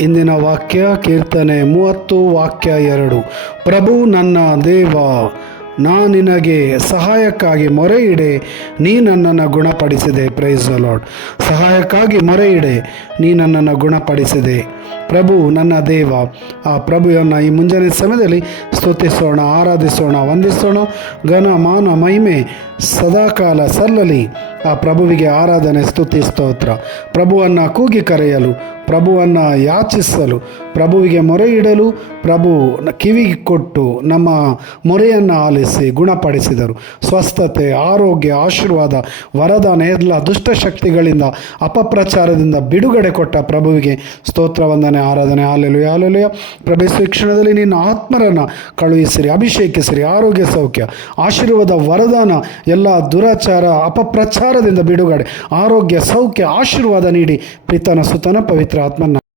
ಇಂದಿನ ವಾಕ್ಯ ಕೀರ್ತನೆ 30 ವಾಕ್ಯ 2. ಪ್ರಭು ನನ್ನ ದೇವ, ನಾ ನಿನಗೆ ಸಹಾಯಕ್ಕಾಗಿ ಮೊರೆಯಿಡೆ, ನೀ ನನ್ನನ್ನು ಗುಣಪಡಿಸಿದೆ. Praise the lord. ಸಹಾಯಕ್ಕಾಗಿ ಮೊರೆಯಿಡೆ, ನೀ ನನ್ನನ್ನು ಗುಣಪಡಿಸಿದೆ. ಪ್ರಭು ನನ್ನ ದೇವ, ಆ ಪ್ರಭುವನ್ನು ಈ ಮುಂಜಾನೆ ಸಮಯದಲ್ಲಿ ಸ್ತುತಿಸೋಣ, ಆರಾಧಿಸೋಣ, ವಂದಿಸೋಣ. ಘನ ಮಾನ ಮಹಿಮೆ ಸದಾಕಾಲ ಸಲ್ಲಲಿ ಆ ಪ್ರಭುವಿಗೆ ಆರಾಧನೆ, ಸ್ತುತಿ, ಸ್ತೋತ್ರ. ಪ್ರಭುವನ್ನು ಕೂಗಿ ಕರೆಯಲು, ಪ್ರಭುವನ್ನು ಯಾಚಿಸಲು, ಪ್ರಭುವಿಗೆ ಮೊರೆಯಿಡಲು ಪ್ರಭು ಕಿವಿಗೆ ಕೊಟ್ಟು ನಮ್ಮ ಮೊರೆಯನ್ನು ಆಲಿಸಿ ಗುಣಪಡಿಸಿದರು. ಸ್ವಸ್ಥತೆ, ಆರೋಗ್ಯ, ಆಶೀರ್ವಾದ, ವರದಾನ, ಎಲ್ಲ ದುಷ್ಟಶಕ್ತಿಗಳಿಂದ, ಅಪಪ್ರಚಾರದಿಂದ ಬಿಡುಗಡೆ ಕೊಟ್ಟ ಪ್ರಭುವಿಗೆ ಸ್ತೋತ್ರ, ವಂದನೆ, ಆರಾಧನೆ. Hallelujah, hallelujah. ಪ್ರಭು ಶಿಕ್ಷಣದಲ್ಲಿ ನಿನ್ನ ಆತ್ಮರನ್ನು ಕಳುಹಿಸಿರಿ, ಅಭಿಷೇಕಿಸಿರಿ. ಆರೋಗ್ಯ, ಸೌಖ್ಯ, ಆಶೀರ್ವಾದ, ವರದಾನ, ಎಲ್ಲ ದುರಾಚಾರ, ಅಪಪ್ರಚಾರದಿಂದ ಬಿಡುಗಡೆ, ಆರೋಗ್ಯ, ಸೌಖ್ಯ, ಆಶೀರ್ವಾದ ನೀಡಿ ಪಿತನ ಸುತನ ಪವಿತ್ರ ಆತ್ಮನ